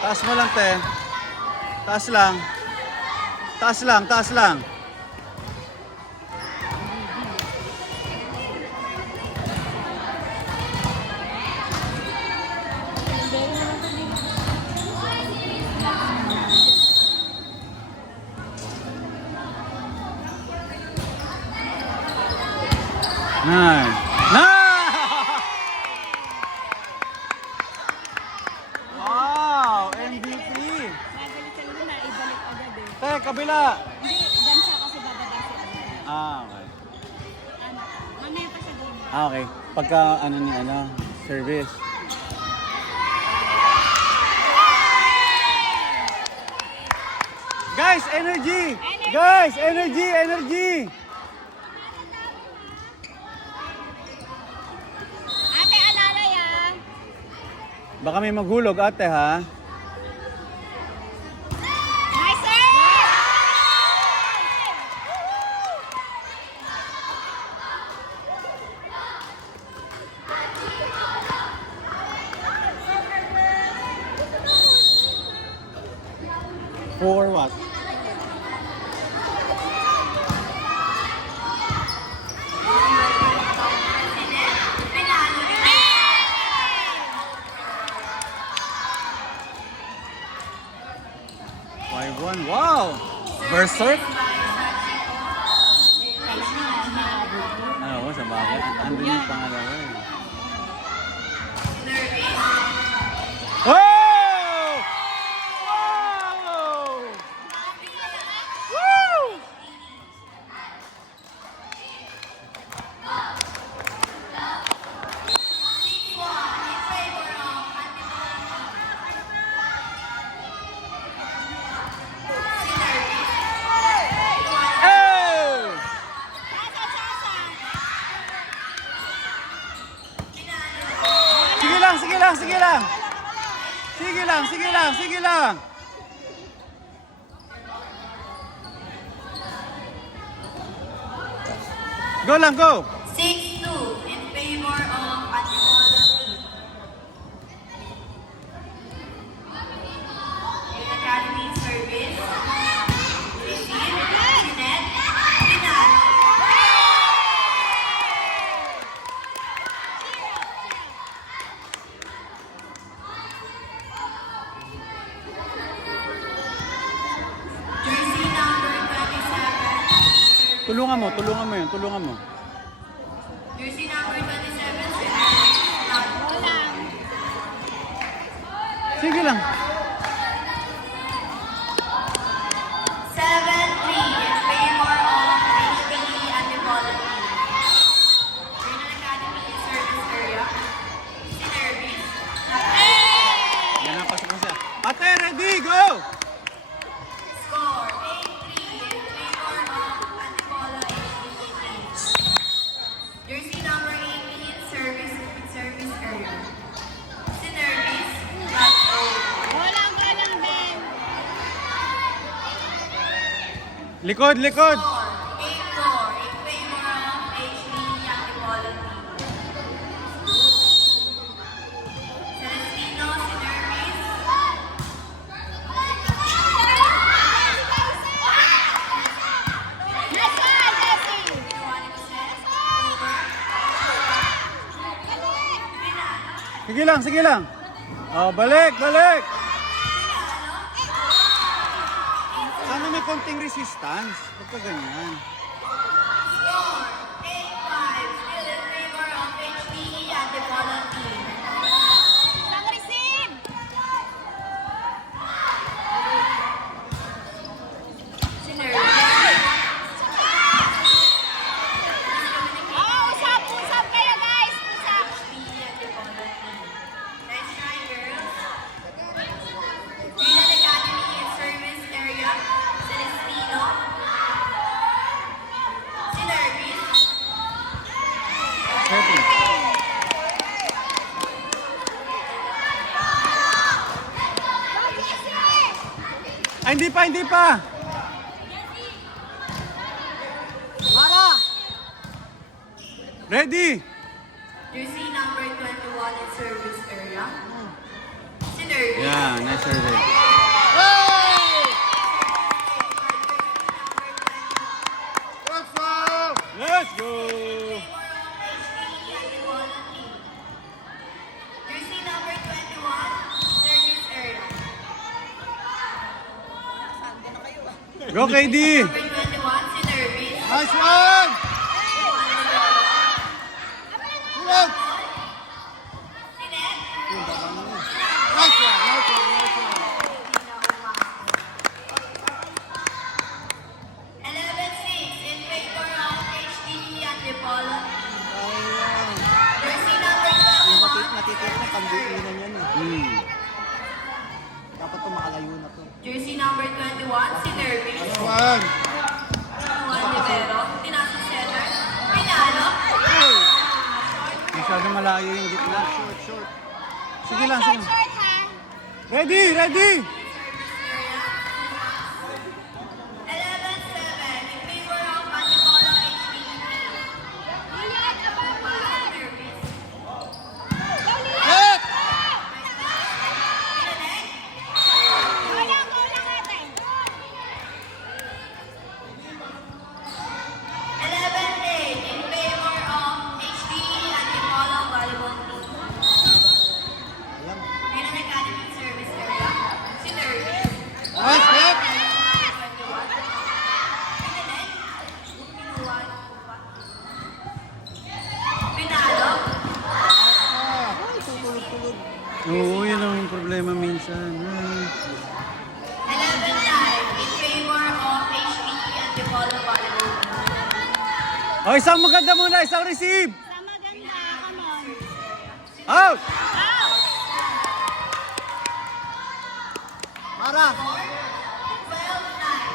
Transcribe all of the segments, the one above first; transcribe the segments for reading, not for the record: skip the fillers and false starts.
Taas mo lang, te. Taas lang. Taas lang, taas lang. Nice. Nice! Wow! MVP! Magalit ka naman na ibalik agad eh. Te, kabila! Hindi, dyan siya kasi bababa si ano. Okay. Ano, mamaya pa siya doon. Okay. Pagka ano ni ano, service. Guys, energy! Guys, energy, energy! Ate, alalay ah. Baka may maghulog, ate, ha? Nice serve! 4 what? Wow! Berserk? Oo, sa bagay. Andun yung pangalawa eh. Oh! Wow! Woo! Sige lang, sige lang. Sige lang, sige lang, sige lang. Go lang, go. 6-2 in favor of Antipolo team. Academy service. Receive. Net. Pinalo. Jersey number 27. Tulungan mo yun, tulungan mo. Jersey number 27. Walang. Sige lang. 7-3 in favor of HPE Antipolo team. Regional Academy in service area. Synergies. Yan ang pasok mo siya. Ate, ready, go! Score 8-3 in favor of Antipolo HPE team. Jersey number 18 in service area. Synergies. Walang din. Likod, likod! Score 8-4 in favor of HPE Antipolo team. Celestino Synergies. Nice one, Jessie! Sige lang, sige lang. Oh, balik, balik! Sana may konting resistance. Huwag ka ganyan. Score 8-5 still in favor of HPE Antipolo team. Isang receive! Synergies. Oh, usap kayo guys! Usap! HPE Antipolo team. Nice try, girls. Regional Academy in service area. Celestino. Ay, hindi pa, hindi pa. Mara! Ready? Jersey number 21 in service area. Si Nervy. Yeah, nice survey. Hey! What's up? Let's go! Jersey number 21, service area. Go, KD! Number 21, si Nervy. Nice one! Tulog! Si Ned. Nice one, nice one, nice one. 11-6 in favor of HDE and Dipolo. Ayan. Jersey number Yung 21, natitira na, pambiinan yan eh. Hmm. Dapat to makalayo na to. Jersey number 21, si Nervy. Nice one! Juan Rivero, tinasa center. Pinalo. Hey! Masyado malayo yung gitna. Short, short. Sige lang, sige. Short, ha? Ready, ready! 11-7 in favor of Antipolo HDE. Ulit, abang, ulit. Nervous. Hit! Kulang, kulang natin. 11-8 in favor of HDE Antipolo Volleyball Team. Ayan. Green Academy Service Area. Si Nervous. Nice hit! 21. Pinalo. Ah, ay, tutulog-tulog. Oo, yun ang problema minsan. Ah. 11-9 in favor of HDE Antipolo Volleyball Team. Oh, isang maganda muna, isang receive! Sa maganda, come on. Out! Out! Mara! 12-9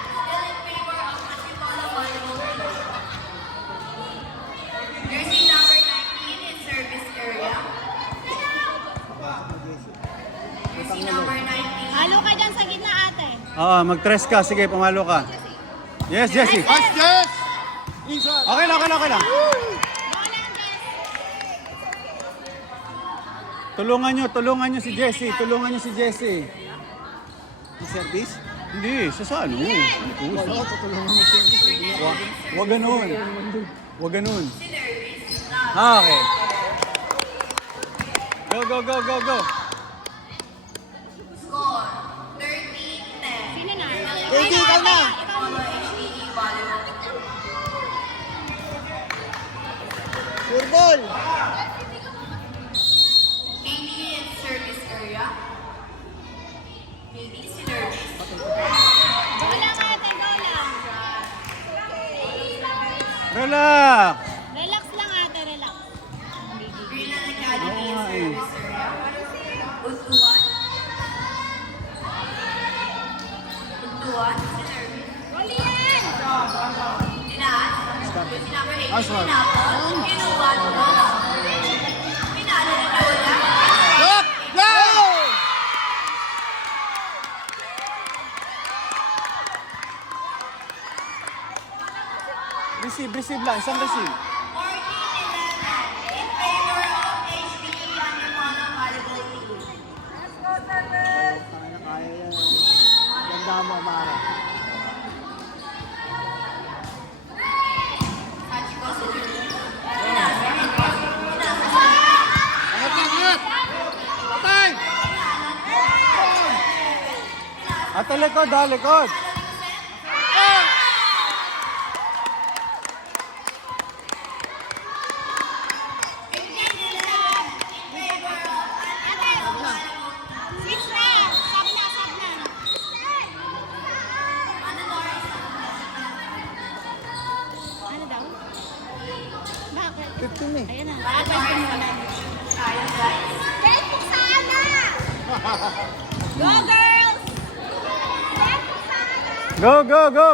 still in favor of Antipolo Volleyball Team. Jersey number 19 in service area. Jersey number 19. Halo ka dyan sa gitna, ate. Oo, mag-tres ka. Sige, pumalo ka. Yes, Jessie. Nice, Jess! Inside! Okay lang, okay lang, okay lang. Go lang, Jess. Tulungan nyo si Jessie. Tulungan nyo si Jessie. Yung service? Hindi, sa ano? Wala, tutulungan mo service. Wag ganun. Wag ganun. Si Nervous. Okay. Go, go, go, go, go. Score 13-10. Sino na? KD, ikaw na. Antipolo HDE Volleyball Team. Sure ball! KD in service area. KD si Nervous. Go lang, ate. Go lang. Relax. Relax lang, ate. Relax. Greenland Academy in Oo nga eh. service area. Utuan. Utuan si Nervous. Goli yan! Tinaas. Jersey number 18. Nice one. Tinapos. Kinuwan. Bola. Pinalo ni Lola. Look! Go! Receive lang. Isang receive. 14-11 in favor of HDE Antipolo Volleyball Team. Kaya na kaya yan. Ganda mo, Mara. Hachiko si Nervous. Angat, angat! Patay! Ate, likod ha, likod. Switch na. Sab na, sab na. Ano daw? Bakit? 15 eh. Ayan na. Kaya guys. Get mo sana! Go, girls! Get mo sana! Go, go, go.